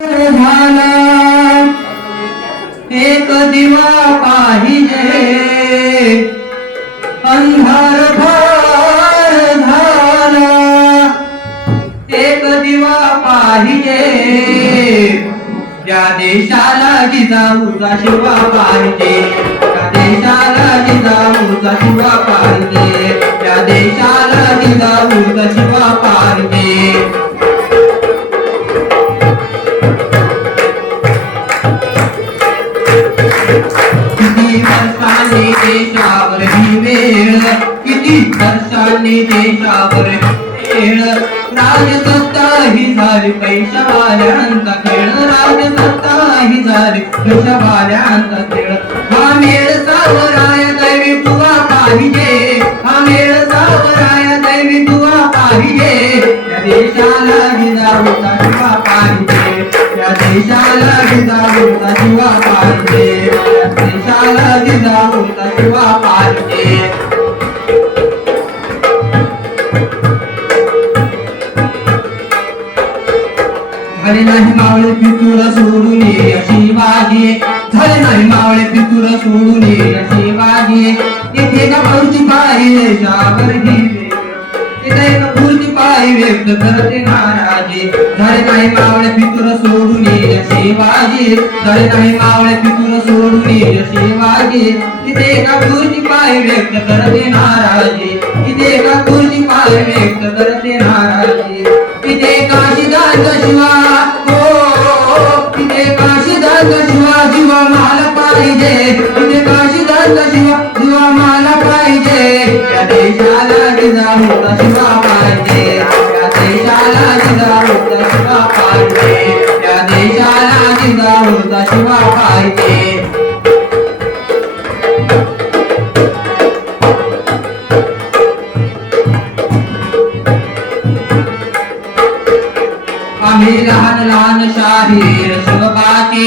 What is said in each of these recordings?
झाला एक दिवा पाहिजे अंधार फार झाला एक दिवा पाहिजे या देशाला जिजाऊचा शिवा पाहिजे या देशाला जिजाऊचा शिवा पाहिजे या देशाला जिजाऊचा शिवा पाहिजे किती वर्षांनी देशावर ही वेळ किती वर्षांनी देशावर वेळ राजसत्ता ही झाली पैशावाल्यांचा खेळ राजसत्ता ही झाली पैशावाल्यांचा खेळ हा मेळ सावराय दैवी तुवा पाहिजे हा मेळ सावराय दैवी तुवा पाहिजे या देशाला जिजाऊचा शिवा पाहिजे या देशाला जिजाऊचा शिवा पाहिजे या देशाला जिजाऊचा शिवा पाहिजे झाले नाही मावळे पितूर सोडून ये शिवाजी झाले नाही मावळे पितूर सोडून ये शिवाजी इथे का पुढची पायरी देशावर ही इथे का पुढची पायरी व्यक्त करते नाराजी झाले नाही मावळे पितूर सोडून ये शिवाजी झाले नाही मावळे पितूर सोडून ये शिवाजी इथे का पुढची पायरी व्यक्त करते नाराजी इथे का पुढची पायरी व्यक्त करते नाराजी इथे काशीदास शिवा इथे काशीदास शिवा जीवा मला पाहिजे इथे काशीदास शिवा जीवा मला पाहिजे या देशाला जिजाऊचा शिवा पाहिजे या देशाला जिजाऊचा शिवा पाहिजे या देशाला जिजाऊचा शिवा पाहिजे आम्ही लहान लहान शाहीर शोभाचे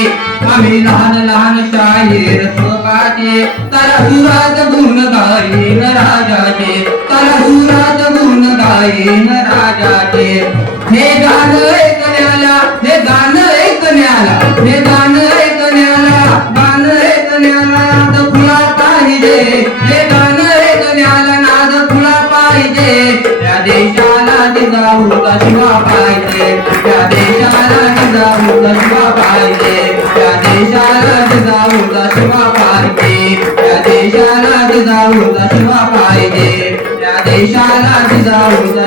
आम्ही लहान लहान शाहीर शोभाचे तारा सुरात गुण गाईन राजाचे तारा सुरात गुण गाईन राजाचे हे गाणं ऐकण्याला हे गाणं ऐकण्याला हे गाणं ऐकण्याला गाणं ऐकण्याला नाद खुला पाहिजे हे गाणं ऐकण्याला नाद खुला पाहिजे या देशाला जिजाऊचा शिवा पाहिजे या देशाला जिजाऊचा शिवा पाहिजे या देशाला जिजाऊचा शिवा पाहिजे या देशाला जिजाऊचा शिवा पाहिजे या देशाला जिजाऊचा